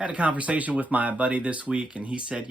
had a conversation with my buddy this week, and he said,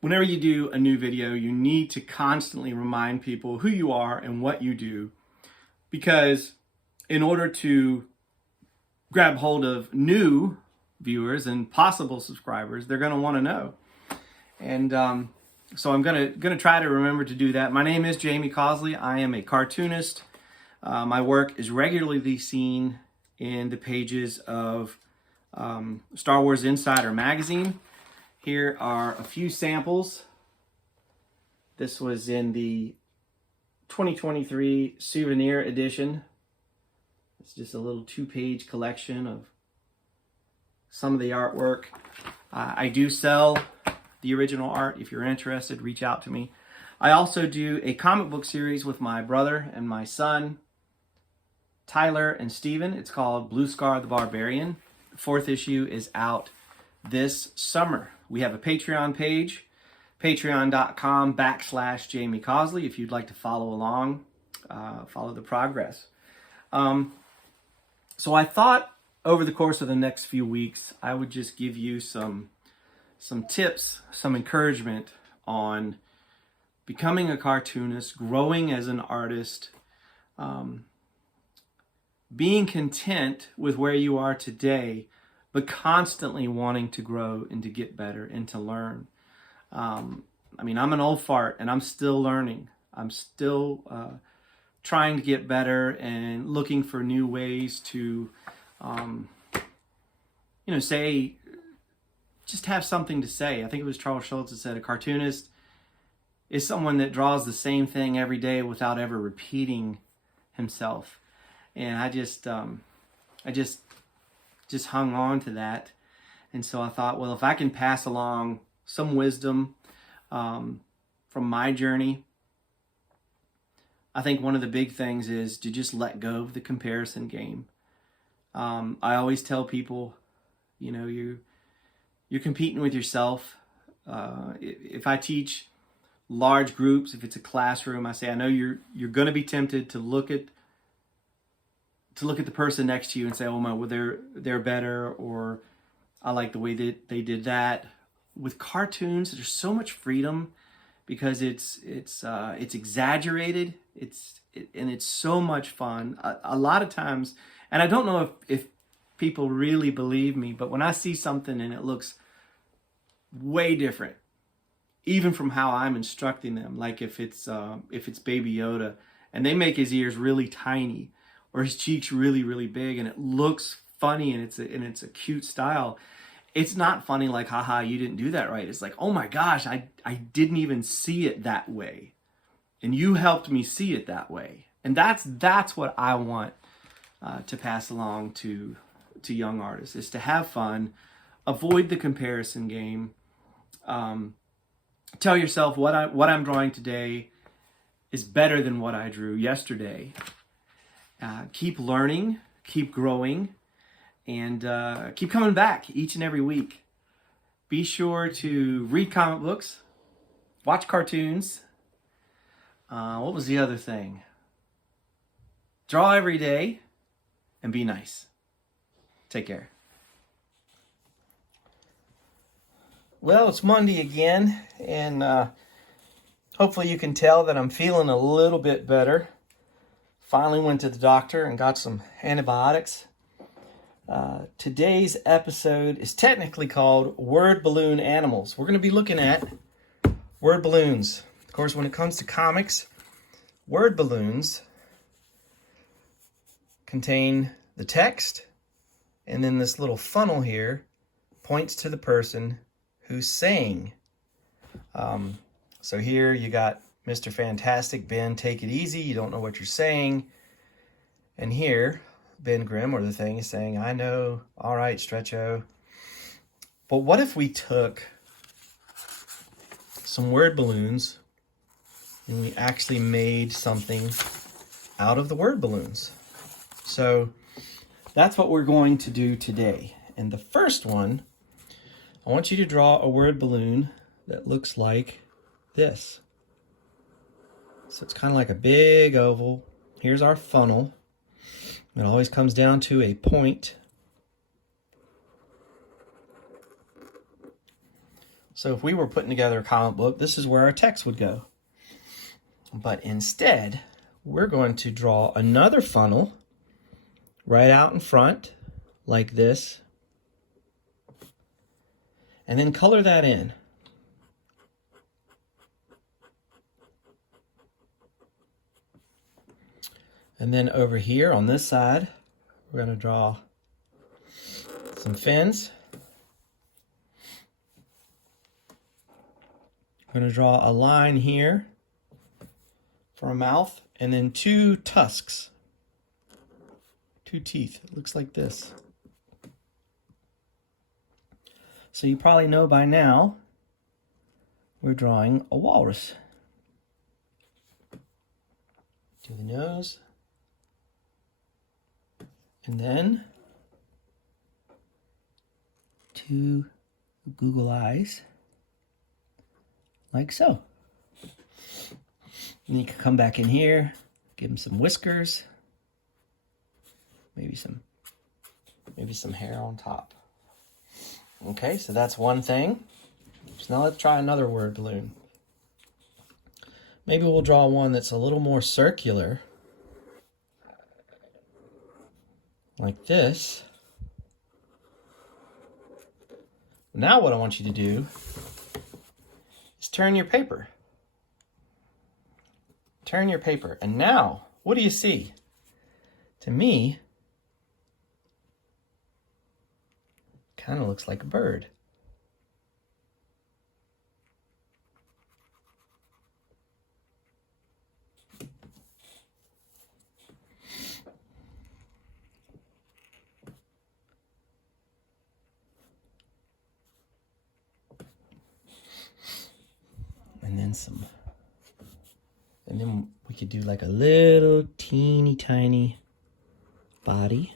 whenever you do a new video, you need to constantly remind people who you are and what you do, because in order to grab hold of new viewers and possible subscribers, they're going to want to know. And so I'm gonna try to remember to do that. My name is Jamie Cosley. I am a cartoonist. My work is regularly seen in the pages of Star Wars Insider magazine. Here are a few samples. This was in the 2023 souvenir edition. It's just a little 2-page collection of some of the artwork. I do sell the original art. If you're interested, reach out to me. I also do a comic book series with my brother and my son, Tyler and Steven. It's called Blue Scar the Barbarian. The 4th issue is out this summer. We have a Patreon page, patreon.com/Jamie Cosley, if you'd like to follow along, follow the progress. So I thought over the course of the next few weeks, I would just give you some tips, some encouragement on becoming a cartoonist, growing as an artist, being content with where you are today, but constantly wanting to grow and to get better and to learn. I'm an old fart and I'm still learning. I'm still trying to get better and looking for new ways to, just have something to say. I think it was Charles Schulz that said a cartoonist is someone that draws the same thing every day without ever repeating himself. And I just hung on to that. And so I thought, well, if I can pass along some wisdom from my journey, I think one of the big things is to just let go of the comparison game. I always tell people, you're competing with yourself. If I teach large groups, if it's a classroom, I say, I know you're going to be tempted to look at the person next to you and say, oh my, well, they're better, or I like the way that they did that. With cartoons, there's so much freedom because it's exaggerated. And it's so much fun. A lot of times, and I don't know if people really believe me, but when I see something and it looks way different, even from how I'm instructing them, like if it's Baby Yoda and they make his ears really tiny or his cheeks really, really big and it looks funny and it's a cute style, it's not funny like, haha, you didn't do that right. It's like, oh my gosh, I didn't even see it that way. And you helped me see it that way. And that's what I want to pass along to young artists, is to have fun, avoid the comparison game, tell yourself what I'm drawing today is better than what I drew yesterday. Keep learning, keep growing, and keep coming back each and every week. Be sure to read comic books, watch cartoons. What was the other thing? Draw every day and be nice. Take care. Well, it's Monday again, and hopefully you can tell that I'm feeling a little bit better. Finally went to the doctor and got some antibiotics. Today's episode is technically called Word Balloon Animals. We're going to be looking at word balloons. Of course, when it comes to comics, word balloons contain the text, and then this little funnel here points to the person who's saying. So here you got Mr. Fantastic, Ben, take it easy, you don't know what you're saying. And here, Ben Grimm, or the thing, is saying, I know, all right, Stretcho. But what if we took some word balloons and we actually made something out of the word balloons? So that's what we're going to do today. And the first one, I want you to draw a word balloon that looks like this. So it's kind of like a big oval. Here's our funnel. It always comes down to a point. So if we were putting together a comic book, this is where our text would go. But instead, we're going to draw another funnel right out in front, like this, and then color that in. And then over here on this side, we're going to draw some fins. I'm going to draw a line here for a mouth, and then 2 tusks, 2 teeth. It looks like this. So you probably know by now we're drawing a walrus. Do the nose. And then 2 Google eyes, like so. And you can come back in here, give him some whiskers, maybe some hair on top. Okay, so that's one thing. So now let's try another word balloon. Maybe we'll draw one that's a little more circular, like this. Now what I want you to do is turn your paper. Turn your paper. And now, what do you see? To me, kind of looks like a bird. And then we could do like a little teeny tiny body.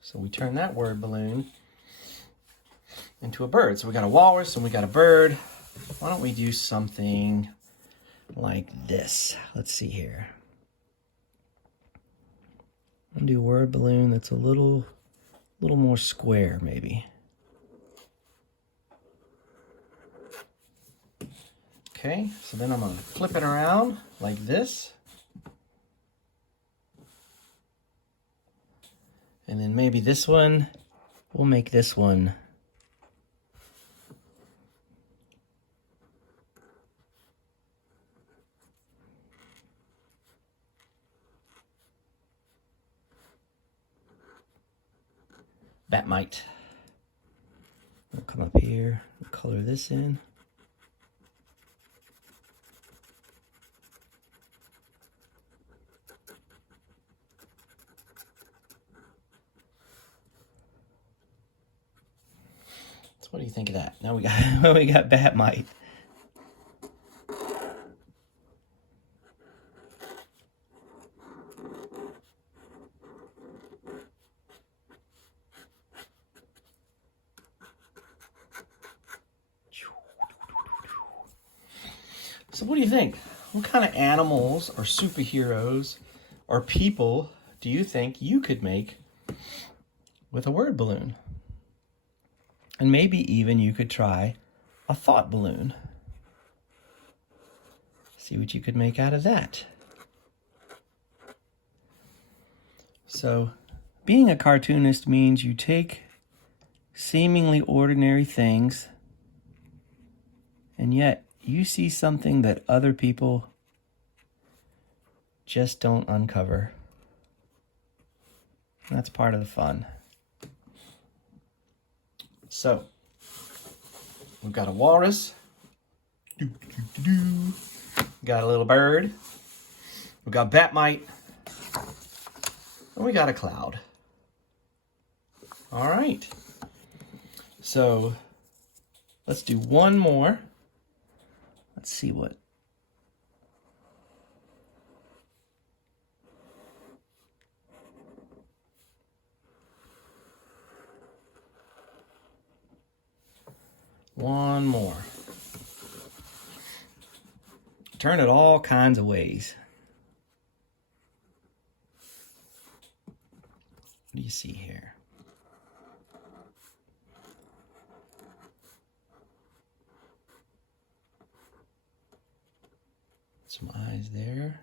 So we turn that word balloon into a bird. So we got a walrus and we got a bird. Why don't we do something like this? Let's see here. I'm gonna do a word balloon that's a little more square, maybe. Okay, so then I'm gonna flip it around like this. And then maybe this one, we'll make this one Batmite. We'll come up here and color this in. So what do you think of that? Now we got Batmite. So what do you think? What kind of animals or superheroes or people do you think you could make with a word balloon? And maybe even you could try a thought balloon. See what you could make out of that. So being a cartoonist means you take seemingly ordinary things and yet you see something that other people just don't uncover. That's part of the fun. So, we've got a walrus. Got a little bird. We've got Batmite. And we got a cloud. All right. So, let's do one more. Let's see what. One more. Turn it all kinds of ways. What do you see here? Some eyes there.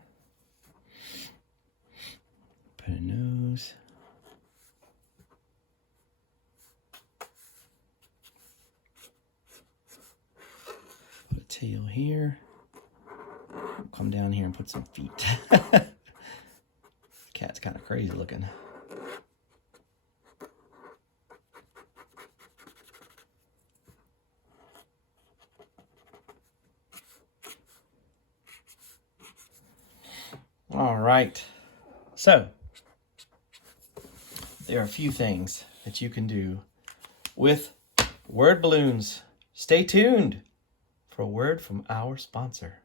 Put a nose. Put a tail here. Come down here and put some feet. Cat's kind of crazy looking. All right. So, there are a few things that you can do with word balloons. Stay tuned for a word from our sponsor.